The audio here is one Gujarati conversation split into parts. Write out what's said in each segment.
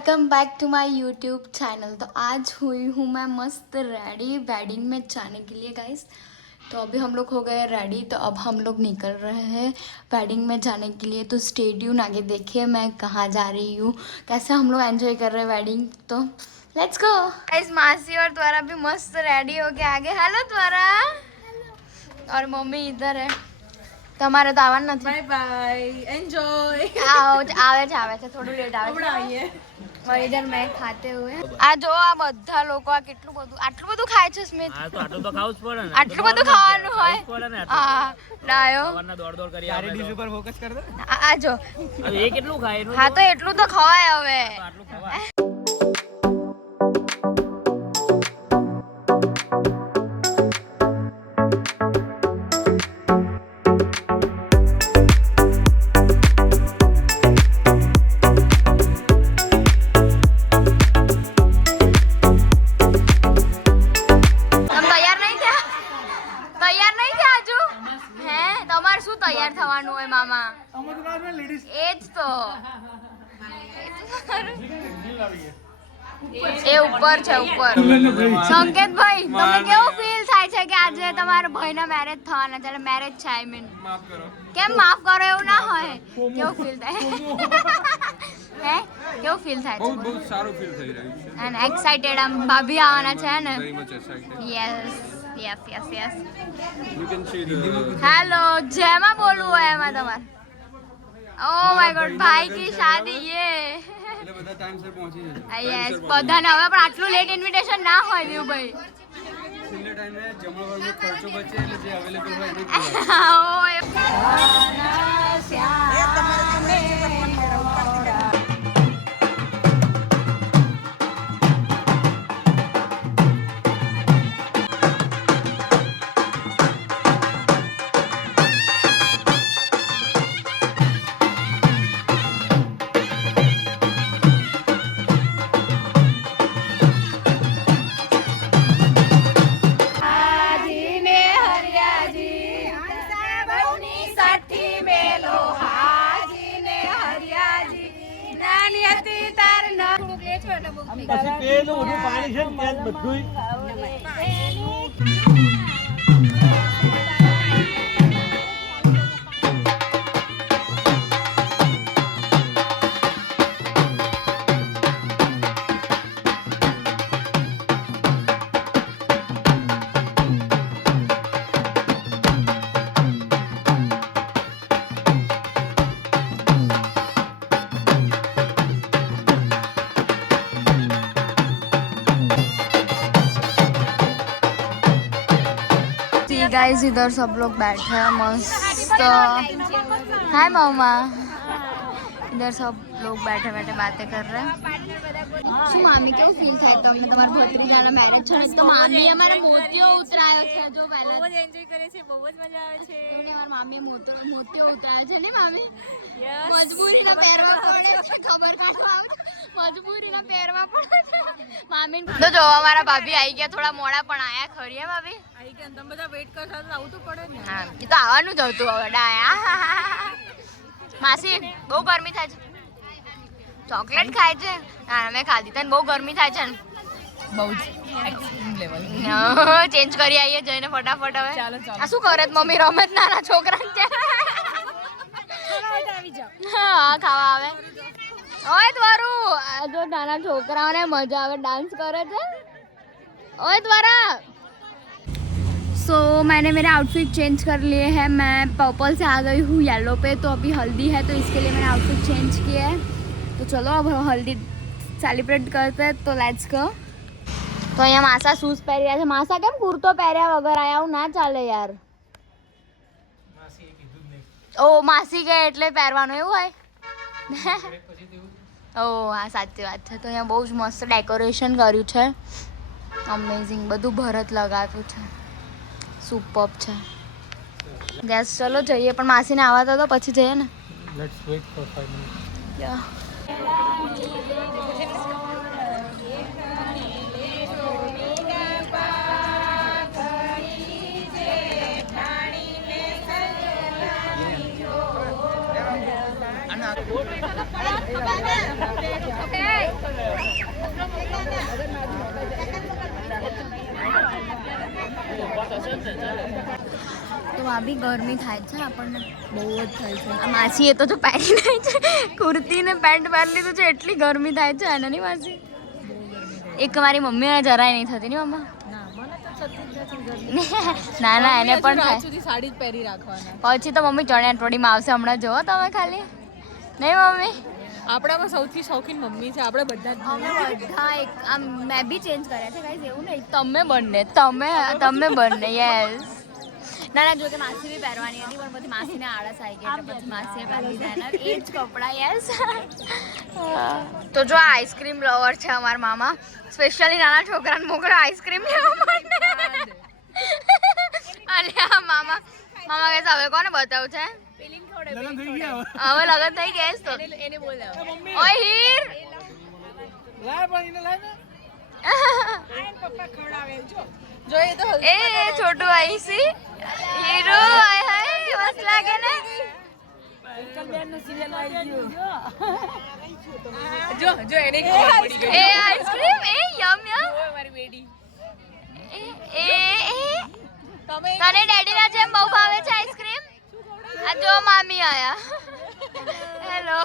Welcome back to my YouTube channel. तो आज हुई हूँ मैं मस्त रेडी वेडिंग में जाने के लिए गाइस। तो अभी हम लोग हो गए रेडी, तो अब हम लोग निकल रहे हैं वेडिंग में जाने के लिए। तो स्टे ट्यून, आगे देखिए मैं कहाँ जा रही हूँ, कैसे हम लोग एंजॉय कर रहे हैं वेडिंग। तो लेट्स गो गाइस। मासी और द्वारा भी मस्त रेडी हो के आगे। हेलो द्वारा। और मम्मी इधर है। તમારે તો આવવાનું નથી। Bye bye enjoy. આવે છે થોડું લેટ આવે છે। और इधर मैं खाते हुए आ जो आ બધા લોકો આ કેટલું બધું આટલું બધું ખાય છે સ્મિત। હા તો આટલું તો ખાવું જ પડે ને, આટલું બધું ખાવાનું હોય। હા ડાયો સવારના દોડ દોડ કરી સારી ડીશ ઉપર ફોકસ કર દે। આ જો હવે એ કેટલું ખાય એનું? હા તો એટલું તો ખવાય હવે। આટલું ખવાય। તૈયાર થવાનું હોય મામા, એ જ તો એ ઉપર છે ઉપર। સંકેતભાઈ તમને કેવું ફીલ થાય છે કે આજે તમારા ભાઈના મેરેજ થવાના છે? મેરેજ છે આઈ મીન, માફ કરો। કેમ માફ કરો? એવું ના હોય। કેવું ફીલ થાય હે? કેવું ફીલ થાય છે? બહુ સારું ફીલ થઈ રહ્યું છે અને એક્સાઇટેડ આમ ભાભી આવવાના છે ને? Very much excited. Yes yes yes yes. You can see the hello जेमा बोलू है एमा तमार। ओ माय गॉड भाई की शादी ये એટલે બધા ટાઈમ સર પહોંચી જશે। यस બધાને હવે પણ આટલું લેટ ઇન્વિટેશન ના હોય દેવ ભાઈ। છેલ્લે ટાઈમે જમણવારનો ખર્ચો બચે એટલે જે અવેલેબલ હોય એને પછી પેલું બધું પાણી છે ને ત્યાં બધું गाइस इधर सब लोग बैठे हैं मस्त। हाय मामा। इधर सब लोग बैठे बैठे बातें कर रहे हैं। શું મામી કેવું ફીલ થાય તમને? તમારા ભત્રીજાના મેરેજ છે તો મામી અમારે મોતિયો ઉતરાયો છે જો પહેલા બહુ જ એન્જોય કરે છે, બહુ જ મજા આવે છે। અમારા મામી મોતિયો ઉતરાયો છે ને મામી? મજબૂરીના પહેરવા પડે છે, ખબર કાઢવા આવે મજબૂરીના પહેરવા પડે છે મામી। તો જો અમારા ભાભી આવી ગયા, થોડા મોડા પણ આયા ખરી હે ભાભી? આવી ગયા તમે બધા વેઇટ કરતા તો આવતું પડે ને। હા એ તો આવવાનું જ હતું હવે ડાયા। માસી બહુ ગરમી થાય છે, ચોકલેટ ખાય છે? હા મેં ખાધી તને બહુ ગરમી થાય છે ને? બહુ જ એક્સ્ટ્રીમ લેવલ। ચેન્જ કરી આવીએ જઈને ફટાફટ હવે। ચાલો ચાલો। આ શું કરે મમ્મી? રમે જ નાના છોકરાને છે। આવી જાઓ। હા ખાવા આવે। ઓય દ્વારું આ જો નાના છોકરાઓને મજા આવે, डांस करे थे। ओए द्वारा। सो मैंने मेरे आउटफिट चेंज कर लिए हैं। मैं पर्पल से आ गई हूँ येलो पे, तो अभी हल्दी है तो इसके लिए मैंने आउटफिट चेंज किया है। तो चलो अब हल्दी सेलिब्रेट करते हैं, तो लेट्स गो। तो અહીંયા માસા શૂઝ પહેર્યા છે। માસા કેમ કુર્તો પહેર્યા વગર આયા? આવું ના ચાલે યાર। ઓ માસી કે એટલે પહેરવાનું એવું હોય? ઓ હા સાચી વાત છે। તો અહીંયા બહુ જ મસ્ત ડેકોરેશન કર્યું છે, અમેઝિંગ બધું ભરત લગાવ્યું છે, સુપર્બ છે। ગેસ ચલો જઈએ, પણ માસીને આવવા તો પછી જઈએ ને। Let's wait for 5 minutes. યા તો આ બી ગરમી થાય છે આપણને બહુ જ થાય છે. આ માસી એ તો જો પહેરી નહીં છે કુર્તી ને પેન્ટ પહેરી લીધું છે એટલી ગરમી થાય છે આના ની માસી. એક મારી મમ્મી જરાય નહીં થતી ને મમ્મા. ના ના એને પણ થાય. સાડી જ પહેરી રાખવાના. પછી તો મમ્મી ચણિયા ચોળીમાં આવશે હમણાં જોવો તમે ખાલી. નહીં મમ્મી આપણામાં સૌથી શોખીન મમ્મી છે. આપણે બધા જ અમે બધા એક આમ મેં બી ચેન્જ કર્યા છે ગાઈસ એવું નહીં તમે બંને યસ. ના ના જો કે માસી બી પહેરવાની હતી પણ પછી માસીને આળસ આવી ગઈ એટલે પછી માસીએ પહેરી દીધા એ જ કપડાં યસ. તો જો આ આઈસ્ક્રીમ લવર છે અમારા મામા સ્પેશિયલી નાના છોકરાને મોકલે આઈસ્ક્રીમ લેવા માટે. અને આ મામા કહેશે હવે કોને બતાવું છે હવે લગન થઈ ગયા તો એને બોલાવો. ઓય હીર જો એ તો એ છોટું આઈસી હીરો હાય હાય મસ્ત લાગે ને. જો જો એને ખબર પડી ગઈ. એ આઈસ્ક્રીમ એ યમ યમ મારી બેડી. એ તમે તને ડેડી ના જેમ બહુ ભાવે છે આઈસ્ક્રીમ. આ જો મામી આયા હેલો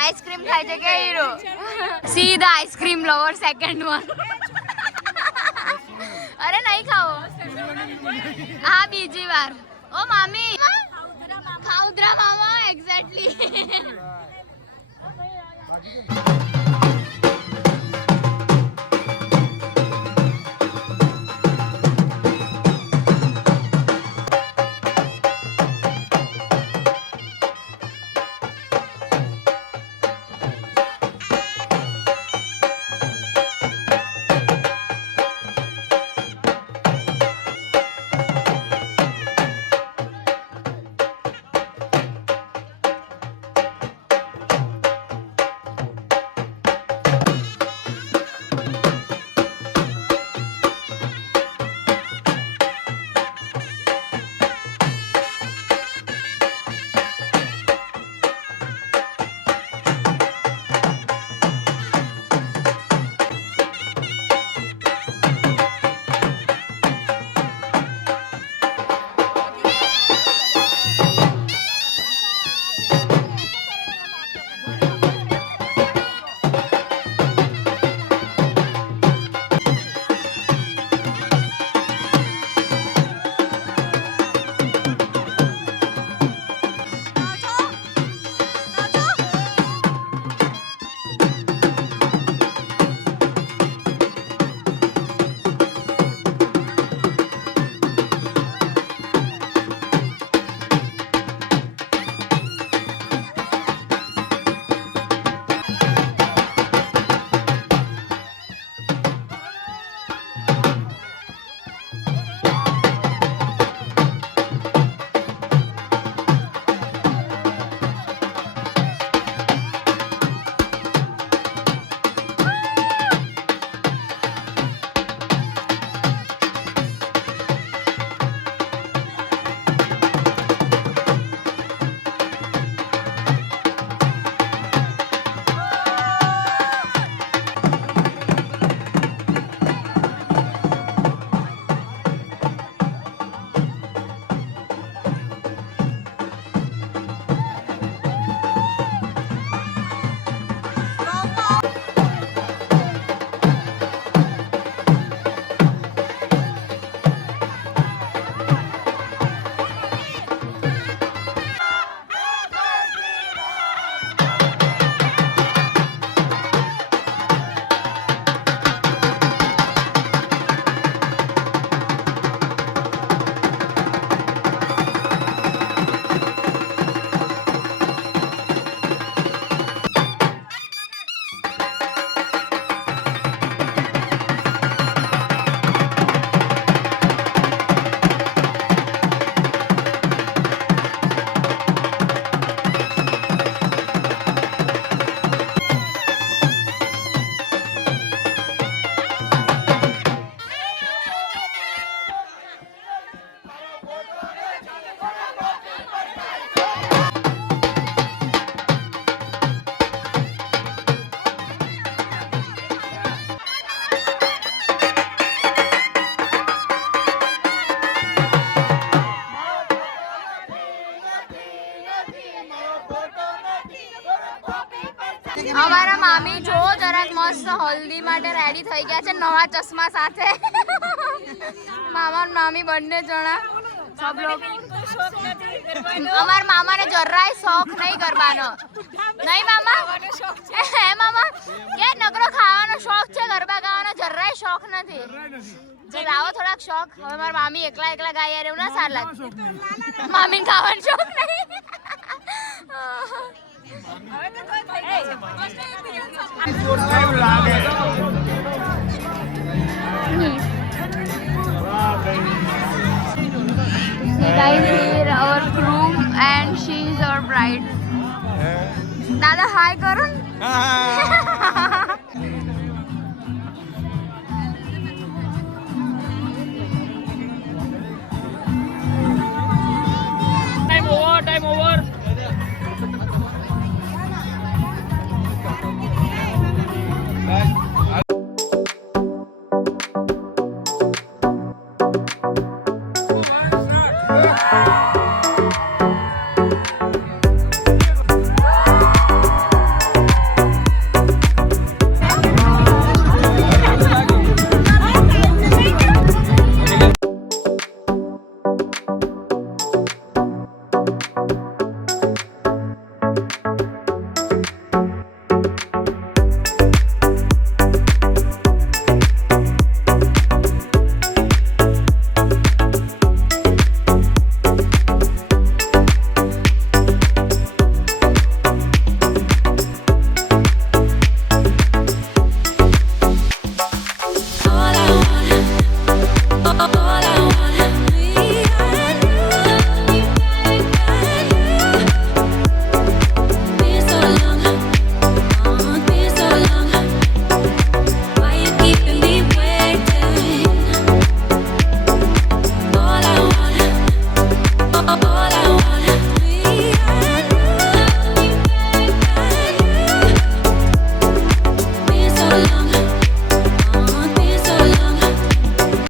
આઈસ્ક્રીમ ખાય છે કે હીરો સીધા આઈસ્ક્રીમ લવર સેકન્ડ વન. અરે નહીં ખાઓ હા બીજી વાર. ઓ મામી ખાઉદરા મામા એક્ઝેક્ટલી. અમારા મામી જો જરાક મસ્ત હલ્દી માટે રેડી થઈ ગયા છે નવા ચશ્મા સાથે મામા અને મામી બંને જણા સબ લોગ અમાર મામાને જરાય શોખ નહીં કરવાનો નહીં મામા હે મામા કે નકરો ખાવાનો શોખ છે ગરબા ગાવાનો જરાય શોખ નથી જે લાવો થોડાક શોખ હવે મારા મામી એકલા એકલા ગાય યાર એવું ના સારું લાગે મામીને ખાવાનો શોખ નહીં Guys, here our groom and she is our bride. Dada, hi, Karun.